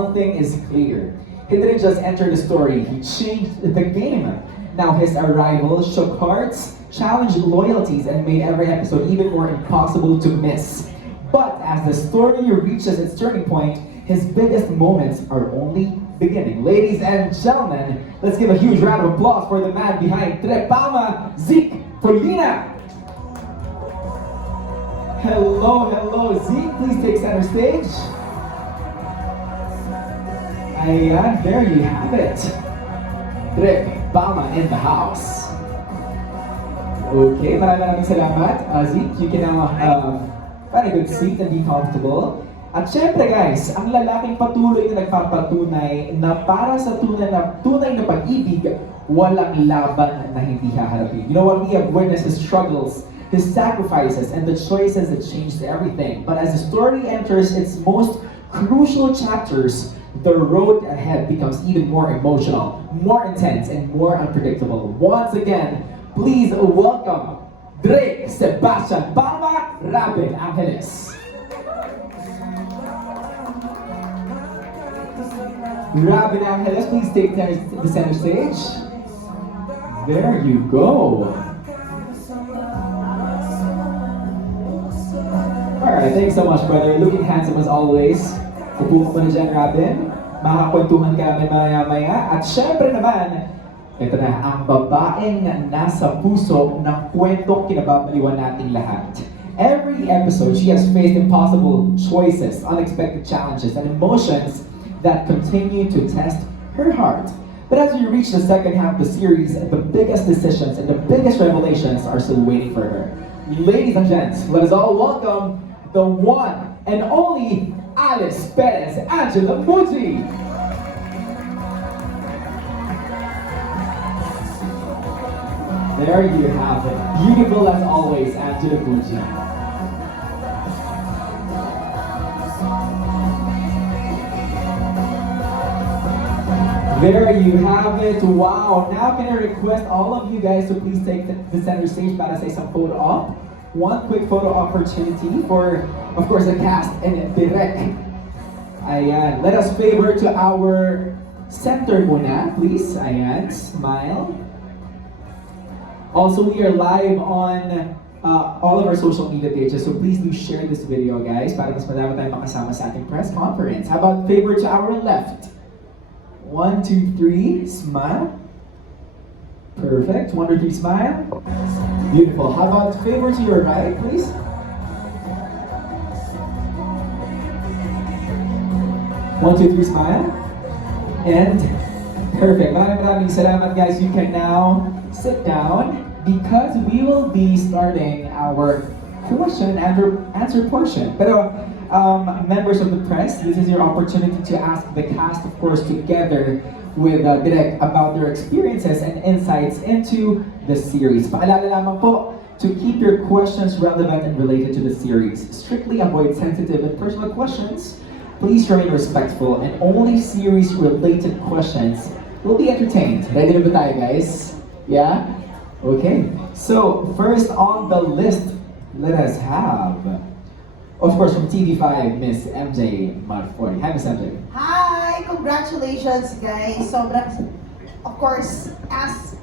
One thing is clear. He didn't just enter the story, he changed the game. Now his arrival shook hearts, challenged loyalties, and made every episode even more impossible to miss. But as the story reaches its turning point, his biggest moments are only beginning. Ladies and gentlemen, let's give a huge round of applause for the man behind Trepama, Zeke Polina. Hello, Zeke. Please take center stage. Ayan, there you have it. Trepama in the house. Okay, maraming salamat. Zeke, you can now find a good seat and be comfortable. At syempre guys, ang lalaking patuloy na nagpapatunay na para sa tunay na pag-ibig, walang laban na hindi haharapin. You know what? We have witnessed his struggles, his sacrifices, and the choices that changed everything. But as the story enters its most crucial chapters, the road ahead becomes even more emotional, more intense, and more unpredictable. Once again, please welcome Drake Sebastian Palma, Rabin Angeles. Rabin Angeles, please take the center stage. There you go. Alright, thanks so much, brother. Looking handsome as always. Upo ka na dyan, Rabin. Makakwentuhan ka namin maya-maya. At syempre naman, ito na, ang babaeng nasa puso ng kwentong kinababaliwan nating lahat. Every episode, she has faced impossible choices, unexpected challenges, and emotions that continue to test her heart. But as we reach the second half of the series, the biggest decisions and the biggest revelations are still waiting for her. Ladies and gents, let us all welcome the one and only Alice Perez Angela Muji. There you have it. Beautiful as always, Angela Muji. There you have it. Wow. Now can I request all of you guys to please take the center stage para sa isang photo op. One quick photo opportunity for, of course, the cast and Direk. Ayan. Let us favor to our center muna, please. Ayan. Smile. Also, we are live on all of our social media pages, so please do share this video, guys, para mas madami tayong makasama sa ating press conference. How about favor to our left? 1, 2, 3, smile. Perfect. 1, 2, 3, smile. Beautiful. How about favor to your right, please? One, two, three, smile. And perfect. Maraming salamat, guys. You can now sit down because we will be starting our question and answer portion. Pero members of the press, this is your opportunity to ask the cast, of course, together with Direk about their experiences and insights into the series. Paalala lamang po to keep your questions relevant and related to the series. Strictly avoid sensitive and personal questions. Please remain respectful, and only series-related questions will be entertained. Ready na ba tayo, guys? Yeah? Okay. So, first on the list, let us have, of course, from TV5, Miss MJ Marfori. Hi, Miss MJ. Hi! Congratulations, guys. Sobrang, of course, as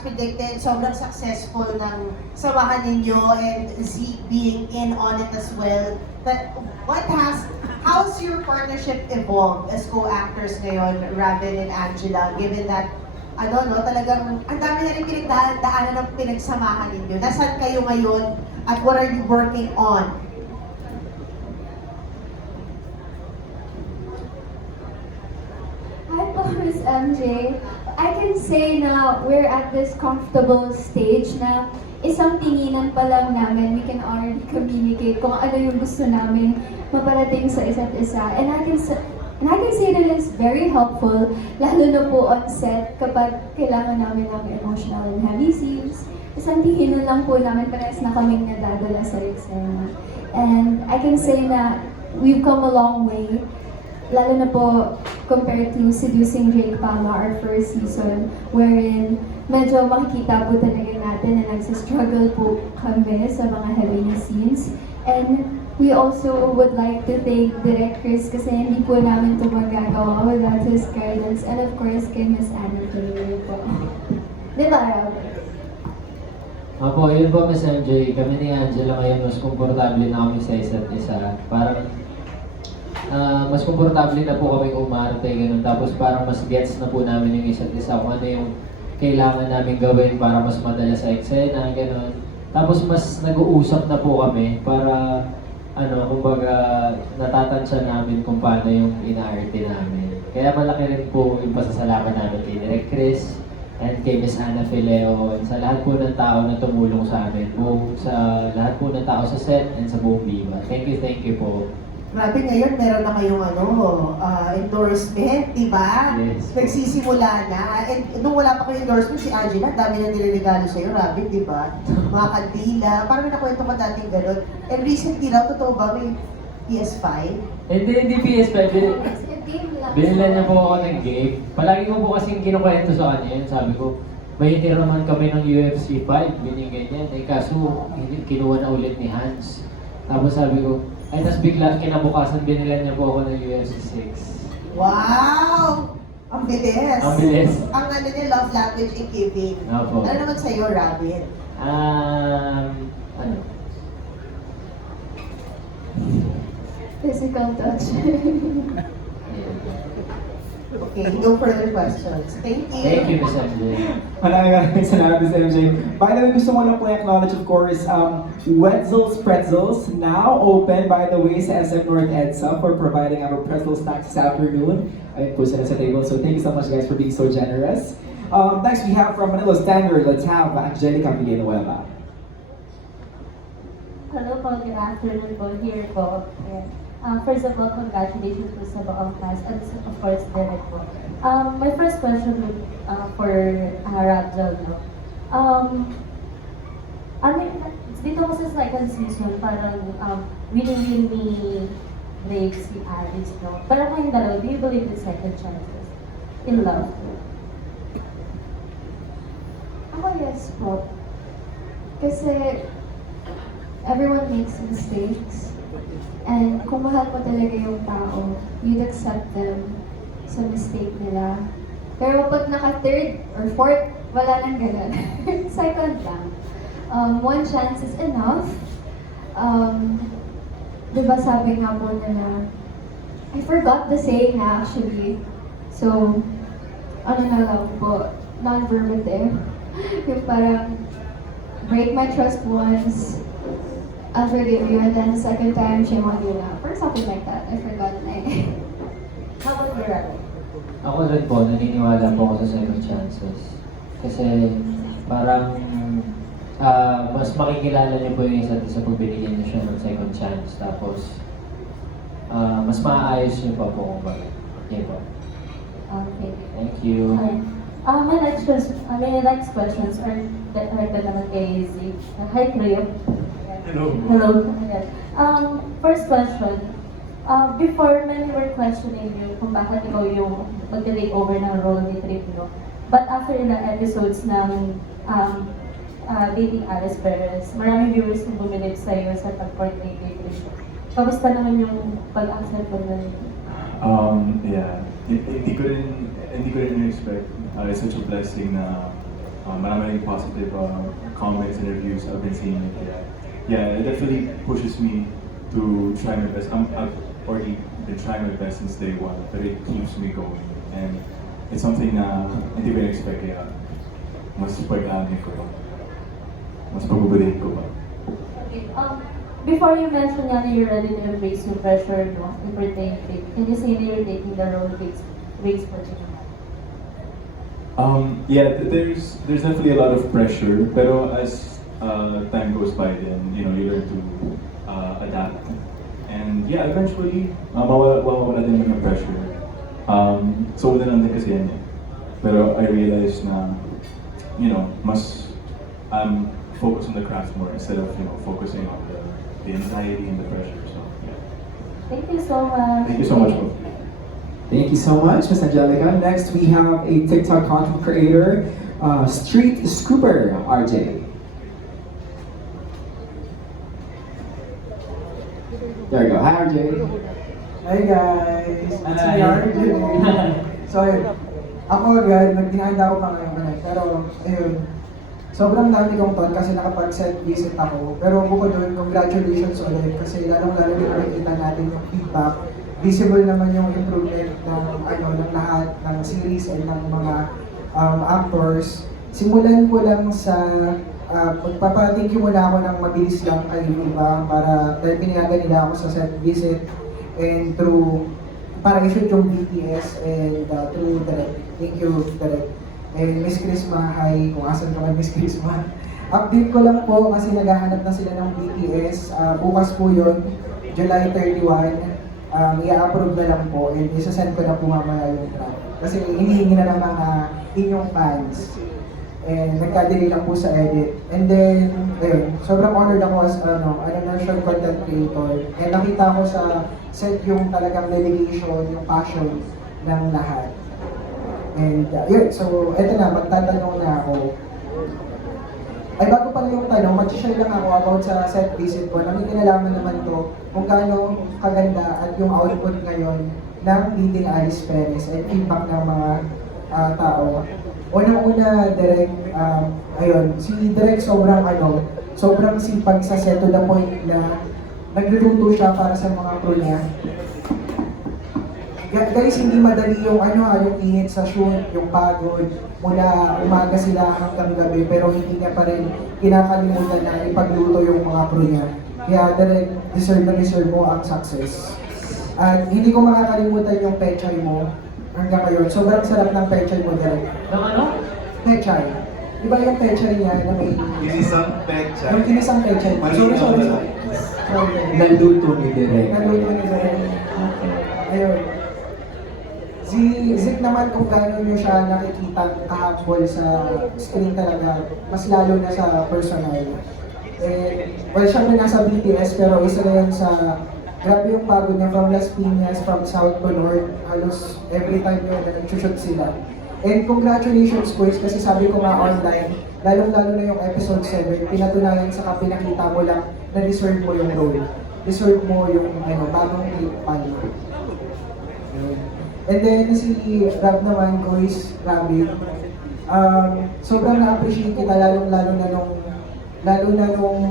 predicted, sobrang successful ng samahan ninyo and Zeke being in on it as well. But how's your partnership evolved as co-actors ngayon, Rabin and Angela, given that, talagang ang dami na rin pinagdaanan ng pinagsamahan ninyo. Nasaan kayo ngayon at what are you working on? Hi po, Miss MJ. I can say na we're at this comfortable stage na isang tinginan pa lang namin, we can already communicate kung ano yung gusto namin maparating sa isa't isa. And I can say that it's very helpful, lalo na po on set kapag kailangan namin ng emotional and heavy scenes. Isang tinginan lang po namin, parehas na kaming nadadala sa eksena. And I can say na we've come a long way. Lalo na po compared to Seducing Drake Palma, our first season, wherein medyo makikita po talaga natin na nagsistruggle po kami sa mga heavy scenes. And we also would like to thank Direk Chris kasi hindi po namin ito magagawa without his guidance. And of course, kay Miss Anna Taylor po. Di ba, Rob? Opo, yun po Miss MJ. Kami ni Angela ngayon mas komportable na kami sa isa't isa. Parang mas komportable na po kami umarte, ganun. Tapos parang mas gets na po namin yung isa't isa kung ano yung kailangan namin gawin para mas madala sa eksena, ganun. Tapos mas nag-uusap na po kami para kumbaga natatansya namin kung paano yung inaarte namin. Kaya malaki rin po yung pasasalamat namin kay Direk Chris and kay Miss Ana Fileo and sa lahat po ng tao na tumulong sa amin, sa lahat po ng tao sa set and sa buong Viva. Thank you po. Grabe, ngayon meron na kayong endorsement, di ba? Yes. Nagsisimula na. And nung wala pa kayong endorsement, si Angela, dami na nireregalo sa'yo, Robin, di ba? Mga kandila. Parang may nakwento ka dating gano'n. And recently raw, totoo ba, may PS5? Hindi PS5. It's a game lang. Binila niya po ako ng game. Palagi ko po kasing kinukwento sa kanya yun. Sabi ko, may naman kami ng UFC 5, binigay niya. Eh kaso, kinuha na ulit ni Hans. Tapos sabi ko, tapos bigla kinabukasan binila niya po ako ng UFC 6. Wow! Ang bilis! Ang bilis. Ang niya, love language and giving. Opo. Ano naman sa'yo, Robin? Physical touch. Okay, no further questions. Thank you. Thank you, Miss MJ. Maraming salamat, Miss MJ. By the way, gusto mo lang po i-acknowledge, of course, Wetzel's Pretzels, now open, by the way, sa SM North EDSA for providing our pretzel snacks this afternoon. Ayun po sila sa table. So thank you so much, guys, for being so generous. Next, we have from Manila Standard, let's have Angelica Villanueva. Hello po, good afternoon po, here po. First of all, congratulations po sa buong cast and of course, Derek po. My first question for Rajal, no? Dito ko sa second season, parang really break si Alice, no? Pero kung dalawa, do you believe in second chances? In love? Ako yes po. Kasi everyone makes mistakes. And kung mahal mo talaga yung tao, you'd accept them sa mistake nila. Pero pag naka-third or fourth, wala nang ganun. Second lang. One chance is enough. Diba sabi nga po nila, I forgot the saying na actually. So, ano na lang po, non-verbatim. Yung parang, break my trust once, I'll forgive you, and then the second time, shame on you na. Or something like that. I forgot na eh. How about you, Rajal? Ako rin po, naniniwala po ako sa second chances. Kasi parang mas makikilala niyo po yung isa't isa pag binigyan niyo siya ng second chance. Tapos mas maayos niyo pa po kung bakit. Okay po. Okay. Thank you. My next questions are naman kay Z. Hi, Creo. Hello. First question. Before, many were questioning you kung bakit ikaw yung mag-take over ng role ni Trip, no? But after ilang episodes ng Dating Alice Perez, maraming viewers yung bumilip sa'yo sa pag-portray kay Trip. Kamusta naman yung pag-accept mo na yun? Yeah. Hindi ko rin expect. It's such a blessing na maraming positive comments and reviews I've been seeing. Yeah, it definitely pushes me to try my best. I've already been trying my best since day one, but it keeps me going. And it's something na hindi ko expect kaya mas pag-aanin ko pa. Mas pagbubulihin ko pa. Okay. Before you mentioned na you're ready to embrace yung pressure, no? In portraying Trip, can you say that you're taking the role Grace for you? Yeah, there's definitely a lot of pressure, pero as time goes by, then you learn to adapt, and yeah, eventually mawawala din ng pressure. So wala lang din kasi yan. Pero I realized na mas I'm focused on the craft more instead of focusing on the anxiety and the pressure. So yeah. Thank you so much. Thank you so much. Thank you so much, Miss Angelica. Next, we have a TikTok content creator, Street Scooper, RJ. There you go. Hi, RJ. Hi guys! It's Hi. me, RJ. So, ayun. Ako agad, nagtinahanda ko pa ngayon kanay. Pero, ayun. Sobrang dami kong ton kasi nakapag-set visit ako. Pero bukod doon, congratulations ulit. Kasi lalong-lalo din nakikita natin yung feedback. Visible naman yung improvement ng lahat ng series and ng mga actors. Simulan ko lang sa magpapa-thank you muna ako ng mabilis lang kay Viva dahil pinayagan nila ako sa set visit and para i-shoot yung BTS and through Direct. Thank you, Direct. And Miss Chrisma, hi, kung asan ka man Miss Chrisma. Update ko lang po kasi naghahanap na sila ng BTS. Bukas po yun, July 31. I-approve na lang po and isa-send ko na po mamaya yung draft. Kasi hinihingi na ng mga inyong fans. And nagka-delay lang po sa edit. And then, ayun, sobrang honored ako as an immersion content creator. And nakita ko sa set yung talagang dedication, yung passion ng lahat. And yun, so eto na, magtatanong na ako. Ay, bago pala yung tanong, mag-share lang ako about sa set visit ko na may kinalaman naman to kung gaano kaganda at yung output ngayon ng Leading Alice Perez and feedback ng mga tao. Unang-una, Direk, ayun, si Direk sobrang sipag sa set to the point na nagluluto siya para sa mga crew niya. Guys, hindi madali yung yung init sa shoot, yung pagod, mula umaga sila hanggang gabi, pero hindi niya pa rin kinakalimutan na ipagluto yung mga crew niya. Kaya Direk, deserve mo ang success. At hindi ko makakalimutan yung pechay mo hanggang ngayon. Sobrang sarap ng pechay mo, Direk. Ng ano? Pechay. Iba yung pechay niya na may... Ginisang pecha. Yung ginisang pechay. Sorry. Naluto ni Direk. Naluto ni Direk. Ayun. Si Zik naman kung gaano nyo siya nakikita kahapon sa screen talaga, mas lalo na sa personal. Well, siya na nasa BTS pero isa na yun sa grabe yung pagod niya from Las Piñas, from South to North, halos every time yun na nag-shoot sila. And congratulations boys kasi sabi ko nga online, lalong-lalo na yung episode 7, pinatunayan sa pinakita mo lang na deserve mo yung role. Deserve mo yung bagong clip palma. And then si Rab naman, Kois, Rabbit, sobrang na-appreciate kita lalong-lalo na nung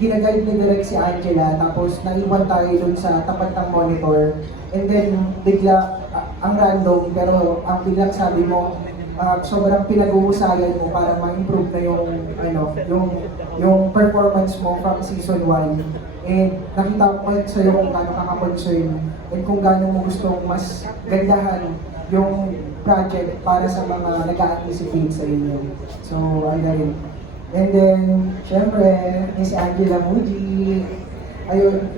ginaguide ni Direk si Angela, tapos naiwan tayo dun sa tapat ng monitor. And then bigla, ang random, pero ang biglang sabi mo, sobrang pinag-uusayan mo para ma-improve na yung performance mo from season 1. And nakita ko kahit sa'yo kung gaano ka-concern and kung gaano mo gustong mas gandahan yung project para sa mga nag-a-anticipate sa inyo. So, ang galing. And then, syempre, Miss Angela Muji. Ayun,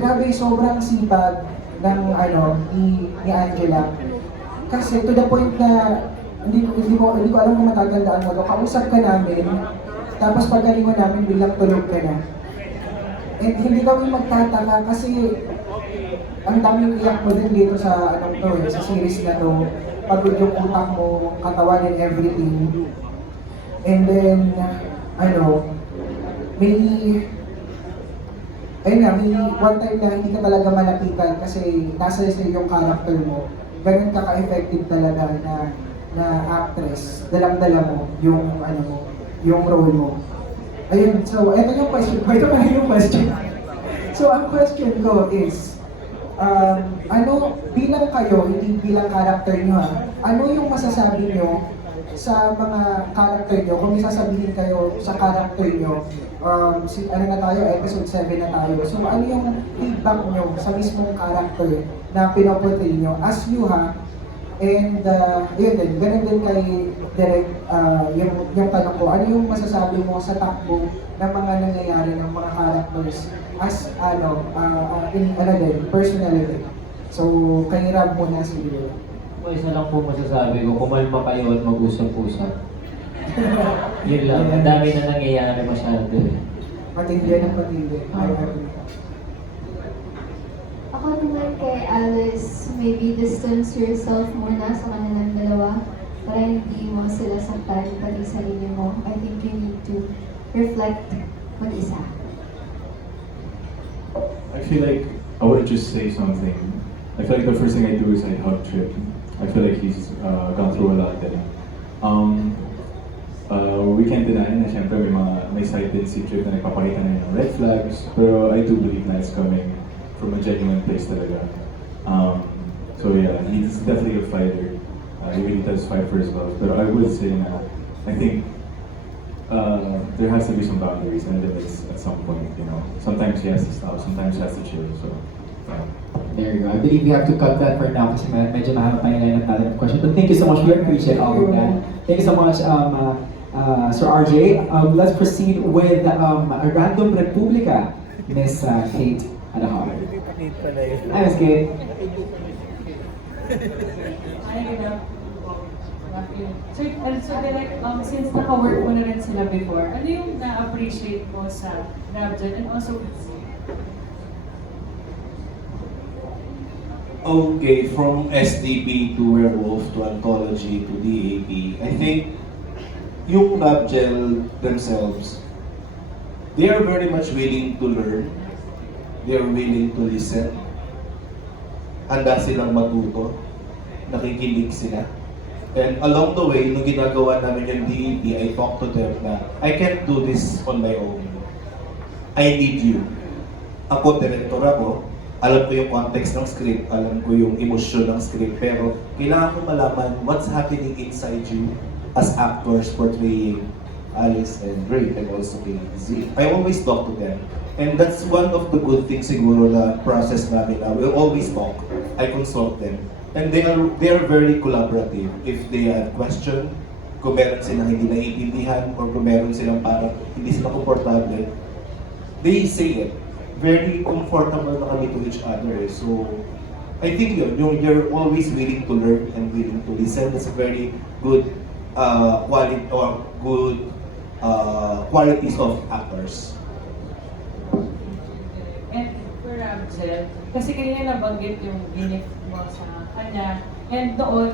grabe, sobrang sipag ng ni Angela. Kasi to the point na hindi ko alam kung matatandaan mo to. Kausap ka namin, tapos pagkalingon namin biglang tulog ka na. And hindi kami magtataka kasi ang daming iyak mo din dito sa sa series na to. Pagod yung utak mo, katawan and everything. And then, may one time na hindi ka talaga malapitan kasi nasa yung character mo. Ganun ka-effective talaga na actress. Dalang-dala mo yung role mo. Ayun, so ito yung question ko. Ito pa yung question. So ang question ko is, bilang kayo, hindi bilang character nyo ano yung masasabi nyo sa mga character nyo? Kung may sasabihin kayo sa character nyo, na tayo, episode 7 na tayo. So ano yung feedback nyo sa mismong character na pinoportray nyo as you And yun din, ganun din kay Direk, yung tanong ko, ano yung masasabi mo sa takbo ng mga nangyayari ng mga characters as personally. So, kay Rab muna siguro. Isa lang po masasabi ko, kumalma kayo at mag-usap-usap. Yun lang, ang dami na nangyayari masyado. Matindi ng matindi. Ako naman kay Alice, maybe distance yourself muna sa kanilang dalawa para hindi mo sila saktan pati sarili mo. I think you need to reflect mag-isa. feel like I wouldn't just say something. I feel like the first thing I do is I hug Trip. I feel like he's gone through a lot din. We can't deny na syempre may side din si Trip na nagpapakita na ng red flags, pero I do believe na it's coming from a genuine place talaga. So yeah, he's definitely a fighter. He really does fight for his love. But I would say na, I think there has to be some boundaries and limits at some point, you know. Sometimes he has to stop, sometimes he has to chill, so yeah. There you go. I believe we have to cut that for now kasi medyo mahaba pa yung line of natin question. But thank you so much. We appreciate all of that. Thank you so much, Sir RJ. Let's proceed with a random Republica, Miss Kate Adahar. Hi, Miss Kate. So direct, since naka-work mo na rin sila before, ano yung na-appreciate mo sa Rabjan and also with Z? Okay, from SDB to Werewolf to Anthology to DAP, I think yung Rabgel themselves, they are very much willing to learn. They are willing to listen. Handa silang matuto. Nakikinig sila. And along the way, nung ginagawa namin yung DAP, I talk to them na, I can't do this on my own. I need you. Ako, director ako. Alam ko yung context ng script, alam ko yung emosyon ng script, pero kailangan ko malaman what's happening inside you as actors portraying Alice and Ray and also kay Z. I always talk to them. And that's one of the good things siguro na process namin na we always talk. I consult them. And they are very collaborative. If they have question, kung meron silang hindi naiintindihan or kung meron silang parang hindi sila komportable, they say it. Very comfortable na kami to each other. So, I think you're always willing to learn and willing to listen. That's a very good quality or good qualities of actors. And for Rabjel, kasi kanina nabanggit yung ginip mo sa kanya. And doon,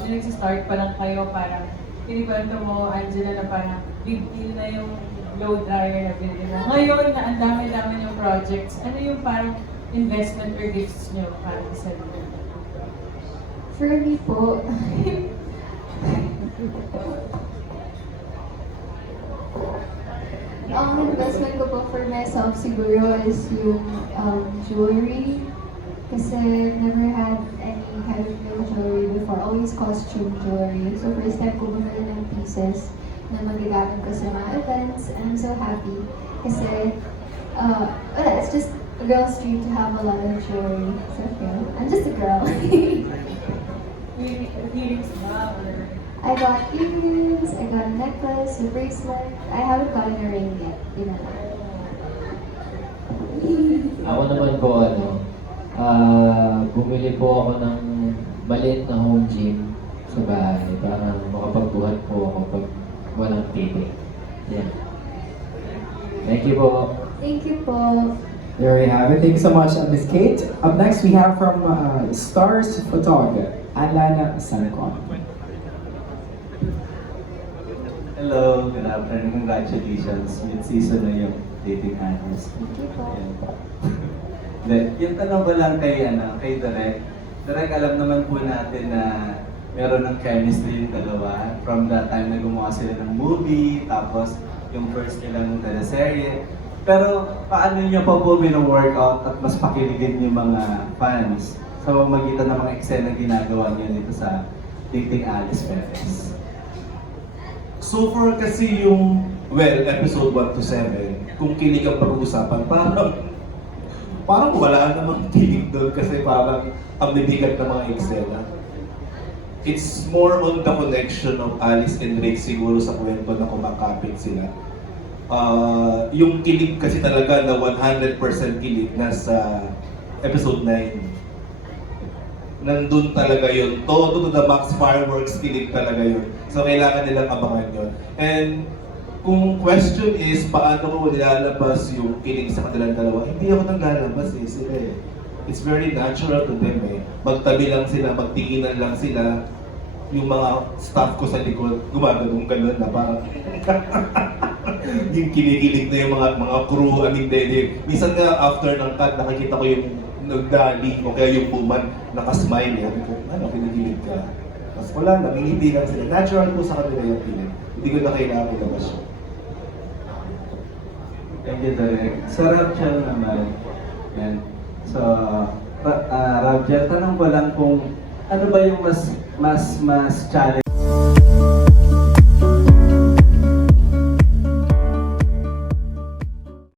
yung nagsistart pa lang kayo, parang kinikwento mo, Angela, na parang big deal na yung blow dryer na binili mo. Ngayon na ang dami-dami yung projects, ano yung parang investment or gifts nyo para sa inyo? For me po, ang investment ko po for myself siguro is yung jewelry. Kasi never had any kind of no jewelry before. Always costume jewelry. So first time ko bumili ng pieces na magagamit ko sa mga events. And I'm so happy. Kasi, it's just a girl's dream to have a lot of jewelry. So yeah, I'm just a girl. Earrings ba? Or... I got earrings, I got a necklace, a bracelet. I haven't gotten a ring yet. You know. Ako naman po, bumili po ako ng maliit na home gym sa bahay para makapagbuhat po ako pag walang TV. Yeah. Thank you po. Thank you po. There you have it. Thank you so much, Miss Kate. Up next, we have from Stars Photog, Alana Sanacon. Hello, good afternoon. Congratulations. Mid-season na yung dating Alice. Thank you po. Yung tanong ko lang kay Direk. Direk, alam naman po natin na meron ng chemistry yung dalawa. From the time na gumawa sila ng movie, tapos yung first nilang teleserye. Pero paano nyo pa po workout at mas pakiligin yung mga fans sa magitan ng mga eksena ginagawa niyo dito sa Dating Alice Perez? So far kasi yung, episode 1 to 7, kung kilig ang pag-uusapan, parang wala namang kilig doon kasi parang ang bibigat ng mga eksena. It's more on the connection of Alice and Rick siguro sa kwento na kumakapit sila. Yung kilig kasi talaga na 100% kilig nasa episode 9. Nandun talaga yun. Todo to the max, fireworks kilig talaga yun. So kailangan nilang abangan yun. And kung question is, paano ko nilalabas yung kilig sa kanilang dalawa, hindi ako naglalabas sila eh. It's very natural to them eh. Magtabi lang sila, magtinginan lang sila. Yung mga staff ko sa likod, gumagano'ng gano'n na parang yung kinikilig na yung mga crew, I mean, minsan nga after ng cut, nakikita ko yung nagdali o kaya yung woman nakasmile. Sabi ko, ano, kinikilig ka? Tapos wala, namingiti lang sila. Natural po sa kanila yung kilig. Hindi ko na kailangan ilabas yun. Thank you, Direk. Sa Rabjel naman, yan. So, Rabjel, tanong ko lang kung ano ba yung mas challenge